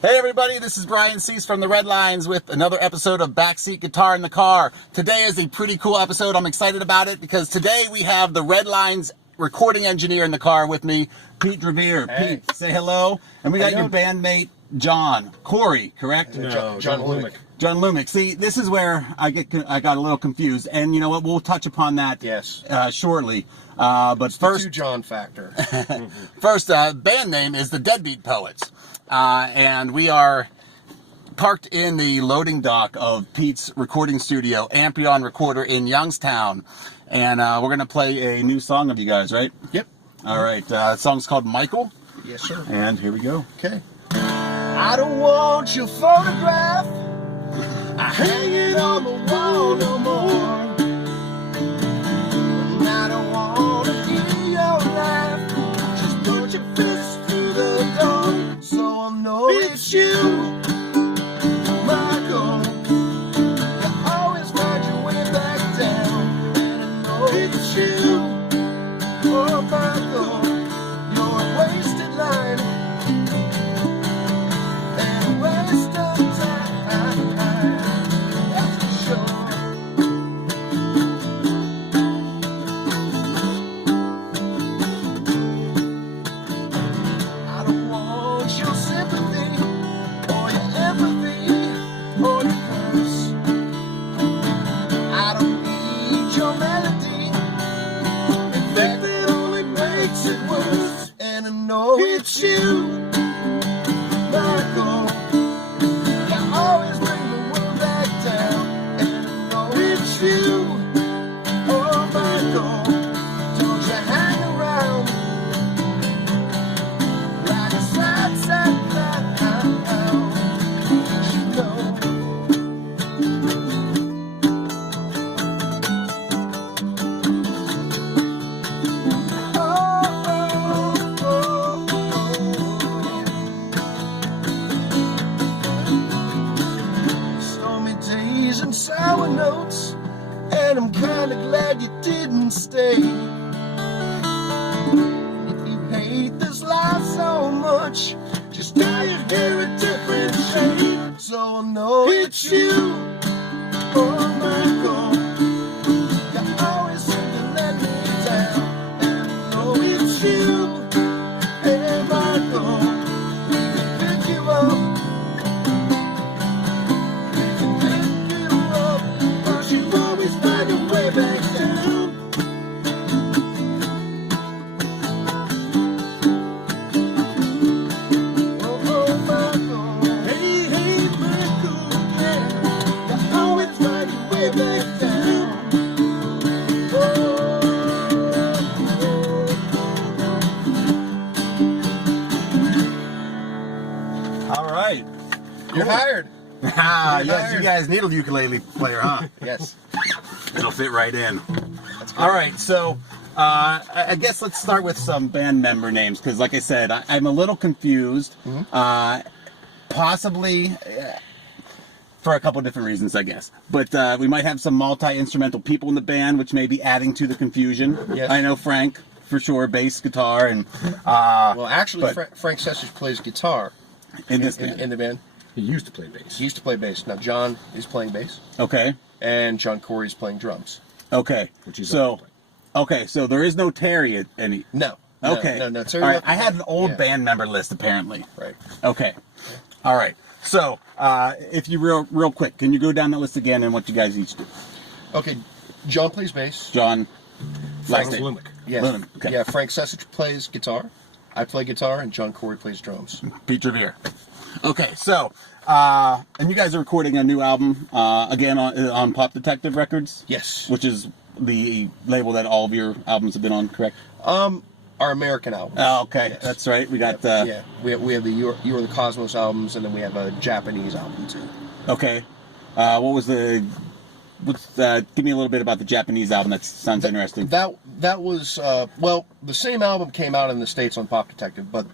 Hey everybody, this is Brian Seese from The Redlines with another episode of Backseat Guitar in the Car. Today is a pretty cool episode. I'm excited about it because today we have the Redlines recording engineer in the car with me, Pete Drivere. Hey. Pete, say hello. And we got your bandmate, John. Corey, correct? No, John Hlumyk. John Hlumyk. See, this is where I got a little confused. And you know what? We'll touch upon that shortly. But first, the two John factor. First, band name is the Deadbeat Poets. And we are parked in the loading dock of Pete's recording studio, Ampion Recorder in Youngstown. And we're going to play a new song of you guys, right? Yep. All right. The song's called Michael. Yes, sir. And here we go. Okay. I don't want your photograph. I hang it on the wall no more. And I don't want to hear your laugh. Just put your fist through the door so I'll know it's you, Michael. You always find your way back down, and I know it's you, oh Michael. You're a wasted line and a waste of time, that's for sure. I don't want your sympathy or your empathy or your curse. I don't need your melody. In fact, it only makes it worse. And I know it's you, Michael. You always bring the world back down. And I know it's you, oh Michael. Don't you hang around. Right side, side, you know. Stormy days and sour notes, and I'm kinda glad you didn't stay. And if you hate this life so much, just dye your hair a different shade, so I'll know it's you, oh Michael. You always seem to let me down, and I know it's you, hey Michael. We can pick you up, but you always find your way back down. Oh, oh, Michael. Hey, hey, Michael, yeah. You always find your way back down. All right. You're hired. Ah, You're yes, hired. you guys need a ukulele player, huh? Yes. It'll fit right in. That's good. All right, so I guess let's start with some band member names because, like I said, I'm a little confused. Possibly for a couple different reasons, I guess. But we might have some multi-instrumental people in the band, which may be adding to the confusion. Yes. I know Frank for sure, bass, guitar, and Well, actually, but- Frank Sessage plays guitar in this band. in the band. He used to play bass. He used to play bass. Now John is playing bass, Okay, and John Corey's playing drums. okay. Which he's So, always played. okay, so there is no Terry at any. No. Okay. No. All right. I had an old Yeah. band member list apparently. Right. Okay. All right. So, if you real quick, can you go down that list again and what you guys each do? Okay. John plays bass. John, last Frank name. Hlumyk. Yes. Hlumyk, okay. Yeah. Frank Sessage plays guitar. I play guitar, and John Corey plays drums. Pete Drivere. Okay. So, and you guys are recording a new album again on Pop Detective Records, Yes. which is the label that all of your albums have been on, correct? Our American albums. Oh, okay. Yes. That's right. We got Yeah. We have the You Are the Cosmos albums, and then we have a Japanese album too. Okay. What was the? Give me a little bit about the Japanese album. That sounds interesting. That was well, the same album came out in the States on Pop Detective, but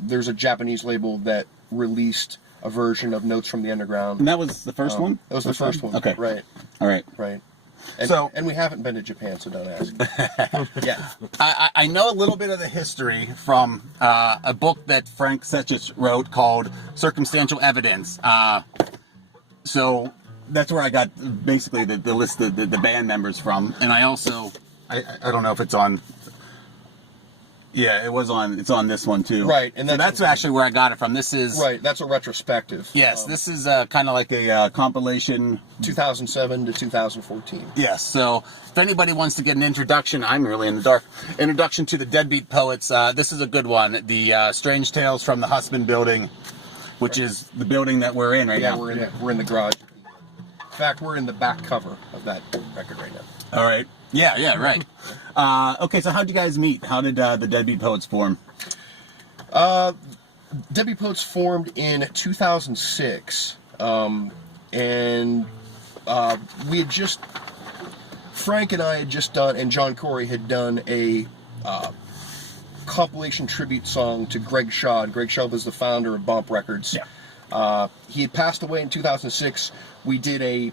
there's a Japanese label that released a version of Notes from the Underground. And that was the first one? That was the first one. Okay. Right. All right. Right. And we haven't been to Japan, so don't ask. Yeah. I know a little bit of the history from a book that Frank Secich wrote called Circumstantial Evidence. So that's where I got basically the list of the band members from. And I also, I don't know if it's on, yeah, it's on this one too. Right. And so that's actually where I got it from. This is... Right, that's a retrospective. Yes, this is kind of like a compilation. 2007 to 2014. Yes, so if anybody wants to get an introduction, I'm really in the dark, introduction to the Deadbeat Poets, this is a good one. The Strange Tales from the Husband Building, which is the building that we're in right now. Yeah, we're in the garage. In fact, we're in the back cover of that record right now. All right. Yeah, right. Okay, so how'd you guys meet? How did the Deadbeat Poets form? Deadbeat Poets formed in 2006, and we had just, Frank and I had just done, and John Corey had done a compilation tribute song to Greg Shaw. Greg Shaw was the founder of Bump Records. Yeah. He had passed away in 2006. We did a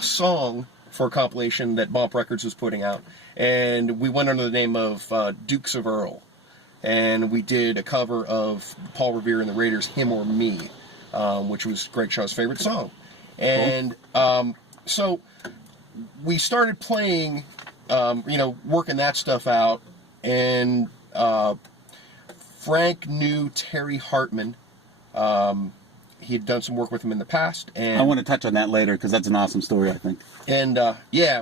song for a compilation that Bump Records was putting out, and we went under the name of Dukes of Earl, and we did a cover of Paul Revere and the Raiders' Him or Me, which was Greg Shaw's favorite song. And so we started playing, working that stuff out, and Frank knew Terry Hartman. He had done some work with him in the past, and I want to touch on that later because that's an awesome story, I think. And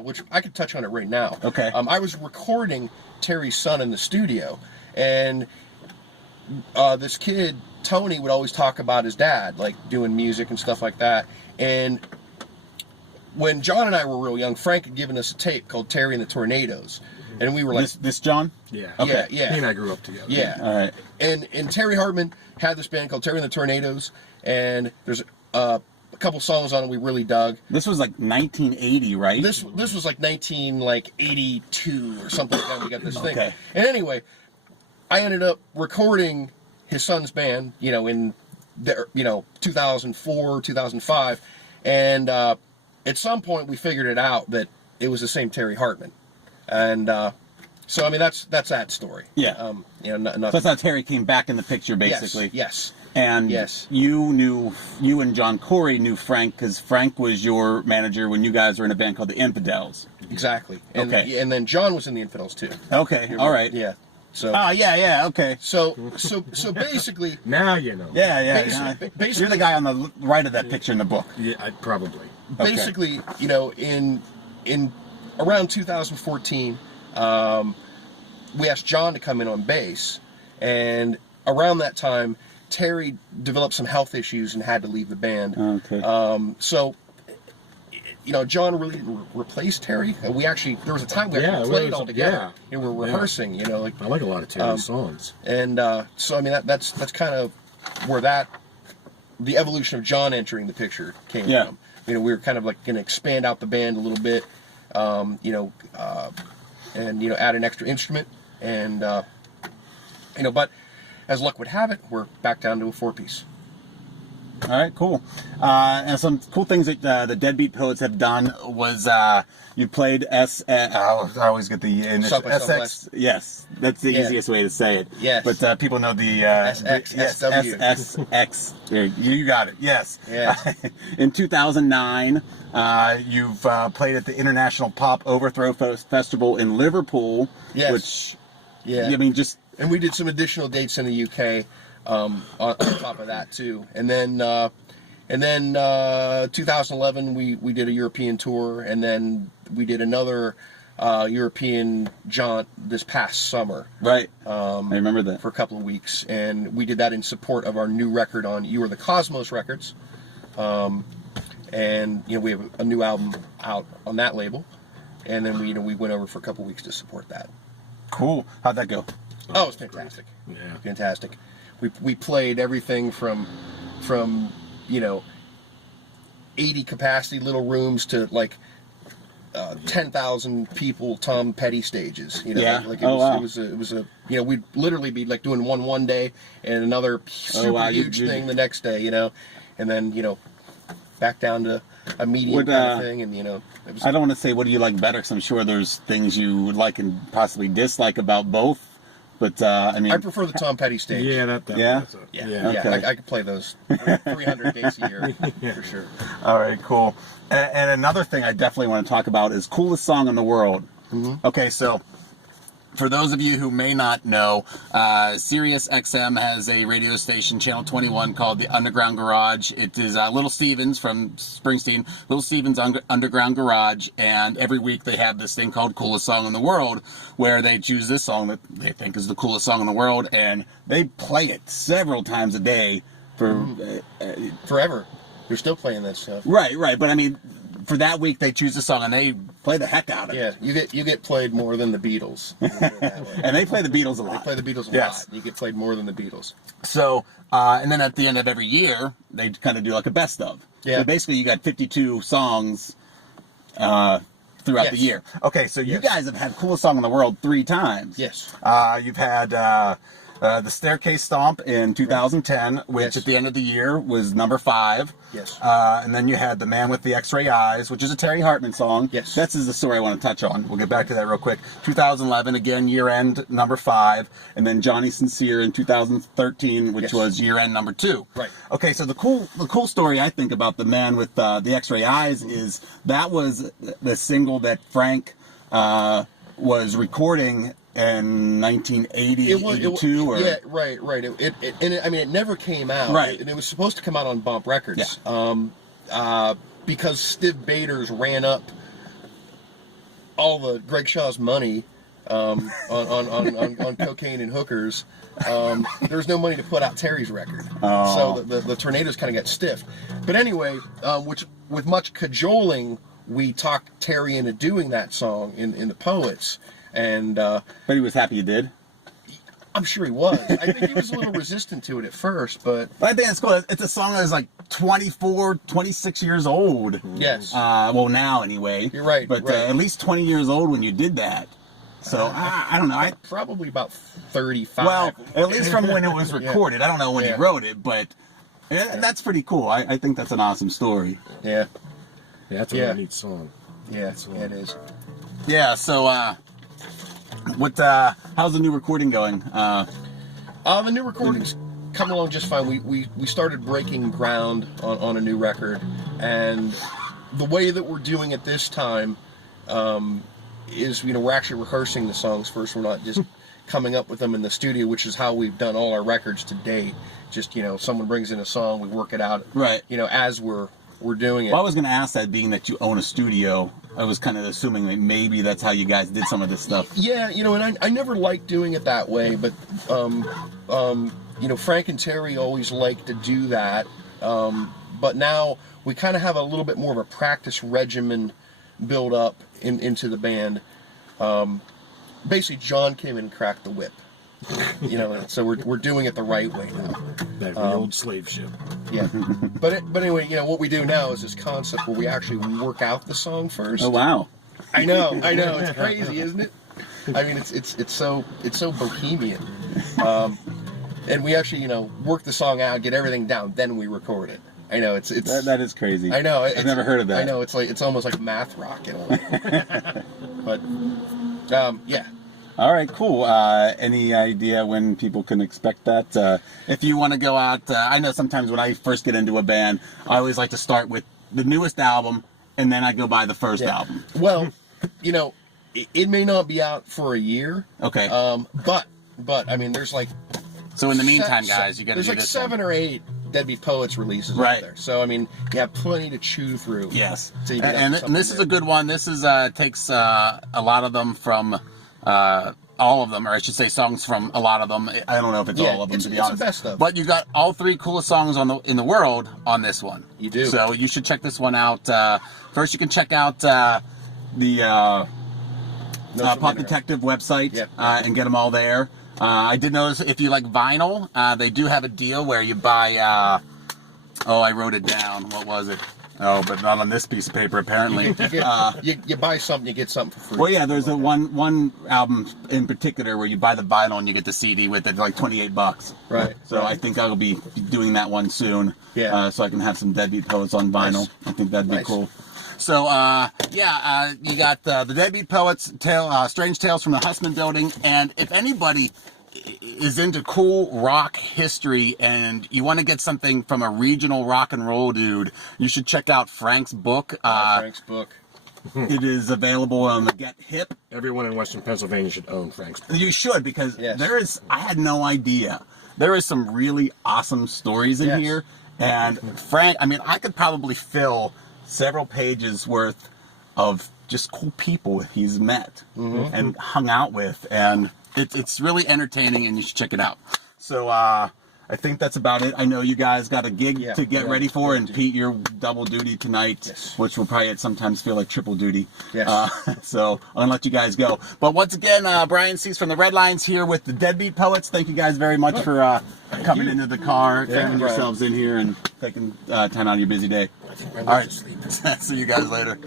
which I could touch on it right now. Okay. I was recording Terry's son in the studio, and this kid Tony would always talk about his dad, like doing music and stuff like that. And when John and I were real young, Frank had given us a tape called Terry and the Tornadoes, and we were like, this John? Yeah. Okay. Yeah. He and I grew up together. Yeah. All right. And Terry Hartman had this band called Terry and the Tornadoes, and there's a couple songs on it we really dug. This was like 1980, right? This was like 1982 or something like that. We got this thing. Okay. And anyway, I ended up recording his son's band, in 2004, 2005, and at some point we figured it out that it was the same Terry Hartman, and so I mean that's that story. Yeah. So that's how Terry came back in the picture, basically. Yes. And yes. you and John Corey knew Frank because Frank was your manager when you guys were in a band called the Infidels. Exactly. And, okay. And then John was in the Infidels too. Okay. All right. Yeah. So. Yeah. Okay. So basically. Now you know. Yeah. Basically, you're the guy on the right of that picture in the book. Yeah, probably. Basically, in around 2014, we asked John to come in on bass, and around that time, Terry developed some health issues and had to leave the band. Okay. So, John really replaced Terry. There was a time we actually played all together. And we were rehearsing. I like a lot of Terry's songs. And so I mean that's kind of where the evolution of John entering the picture came from. We were kind of like going to expand out the band a little bit, and add an extra instrument, and but as luck would have it, we're back down to a 4-piece. All right, cool. And some cool things that the Deadbeat Poets have done was you played I always get the initial SX. Yes, that's the easiest way to say it. Yes. But people know the SXSW. SX. You got it. Yes. Yeah. In 2009, you've played at the International Pop Overthrow Festival in Liverpool. Yes. Which, I mean, just. And we did some additional dates in the UK. On top of that too, and then 2011 we did a European tour, and then we did another European jaunt this past summer. Right. I remember that for a couple of weeks, and we did that in support of our new record on You Are the Cosmos Records, and we have a new album out on that label, and then we went over for a couple of weeks to support that. Cool. How'd that go? Oh, it was fantastic. Yeah, fantastic. We played everything from 80 capacity little rooms to like 10,000 people Tom Petty stages. It was a we'd literally be like doing one day and another super huge thing the next day. And then back down to a medium kind of thing, and you know. It was, I don't want to say what do you like better, because I'm sure there's things you would like and possibly dislike about both. But I mean, I prefer the Tom Petty stage. Yeah, Yeah? Yeah, Okay. I could play those 300 days a year for sure. All right, cool. And another thing I definitely want to talk about is coolest song in the world. Okay, so for those of you who may not know, Sirius XM has a radio station, Channel 21, called the Underground Garage. It is Little Stevens from Springsteen, Little Stevens Underground Garage, and every week they have this thing called Coolest Song in the World, where they choose this song that they think is the coolest song in the world, and they play it several times a day for... Forever. They're still playing that stuff. Right, but I mean, for that week they choose a song and they play the heck out of it. Yeah, you get played more than the Beatles. And they play the Beatles a lot. They play the Beatles a Yes. lot. You get played more than the Beatles. So, and then at the end of every year, they kind of do like a best of. Yeah. So basically you got 52 songs throughout the year. Okay, so you guys have had coolest song in the world 3 times. Yes. You've had the Staircase Stomp in 2010, which at the end of the year was number 5. Yes. And then you had The Man with the X-Ray Eyes, which is a Terry Hartman song. Yes. That's the story I want to touch on. We'll get back to that real quick. 2011, again, year-end, number 5. And then Johnny Sincere in 2013, which was year-end, number 2. Right. Okay, so the cool story, I think, about The Man with the X-Ray Eyes is that was the single that Frank was recording in 1980, 82, or... Yeah, right. It never came out. Right. And it was supposed to come out on Bump Records. Yeah. Because Stiv Bators ran up all the Greg Shaw's money on cocaine and hookers. There was no money to put out Terry's record. So the Tornadoes kind of got stiffed. But anyway, which with much cajoling, we talked Terry into doing that song in the Poets. And but he was happy you did. I'm sure he was. I think he was a little resistant to it at first, but I think it's cool. It's a song that is like 24, 26 years old. Yes. Well, now anyway. You're right. But at least 20 years old when you did that. So I don't know. Probably about 35. Well, at least from when it was recorded. I don't know when he wrote it, but that's pretty cool. I think that's an awesome story. Yeah. Yeah, that's a really neat song. Yeah, it is. Yeah. So how's the new recording going? The new recording's come along just fine. We started breaking ground on a new record, and the way that we're doing it this time is, we're actually rehearsing the songs first. We're not just coming up with them in the studio, which is how we've done all our records to date. Just, someone brings in a song, we work it out, right? As we're doing it. Well, I was going to ask that, being that you own a studio. I was kind of assuming that maybe that's how you guys did some of this stuff. Yeah, and I never liked doing it that way, but Frank and Terry always liked to do that. But now we kind of have a little bit more of a practice regimen build up into the band. Basically, John came in and cracked the whip. So we're doing it the right way now. That old slave ship. Yeah, but anyway, what we do now is this concept where we actually work out the song first. Oh wow! I know, it's crazy, isn't it? I mean, it's so bohemian. And we actually, work the song out, get everything down, then we record it. I know it's that is crazy. I know. I've never heard of that. I know, it's almost like math rock in a way. But yeah. All right, cool. Any idea when people can expect that? If you want to go out, I know sometimes when I first get into a band, I always like to start with the newest album, and then I go buy the first album. Well, it may not be out for a year. Okay. But I mean, there's like. So in the meantime, guys, you got to do There's like this 7 or 8 Deadbeat Poets releases out there. So I mean, you have plenty to chew through. Yes. And this is a good one. This is takes a lot of them from. All of them, or I should say songs from a lot of them. I don't know if it's all of them, to be honest. It's the best of. But you got all 3 coolest songs in the world on this one. You do. So you should check this one out. First, you can check out the Pop Detective website and get them all there. I did notice if you like vinyl, they do have a deal where you buy. I wrote it down. What was it? Oh, but not on this piece of paper, apparently. You buy something, you get something for free. Well, yeah, there's a one album in particular where you buy the vinyl and you get the CD with it, like $28. Right. So I think I'll be doing that one soon. Yeah. So I can have some Deadbeat Poets on vinyl. Nice. I think that'd be Nice. cool. So, you got the Deadbeat Poets, Strange Tales from the Hussman Building, and if anybody is into cool rock history and you want to get something from a regional rock and roll dude, you should check out Frank's book. Frank's book. It is available on the Get Hip. Everyone in Western Pennsylvania should own Frank's book. You should, because Yes. I had no idea. There is some really awesome stories in Yes. here. And Frank, I mean, I could probably fill several pages worth of just cool people he's met and hung out with. And it's really entertaining, and you should check it out. So I think that's about it. I know you guys got a gig to get ready for, and Pete, you're double duty tonight, which will probably sometimes feel like triple duty. Yes. So I'm gonna let you guys go. But once again, Brian Seese from the Redlines here with the Deadbeat Poets. Thank you guys very much for coming into the car, cramming yourselves in here, and taking time out of your busy day. All right, see you guys later.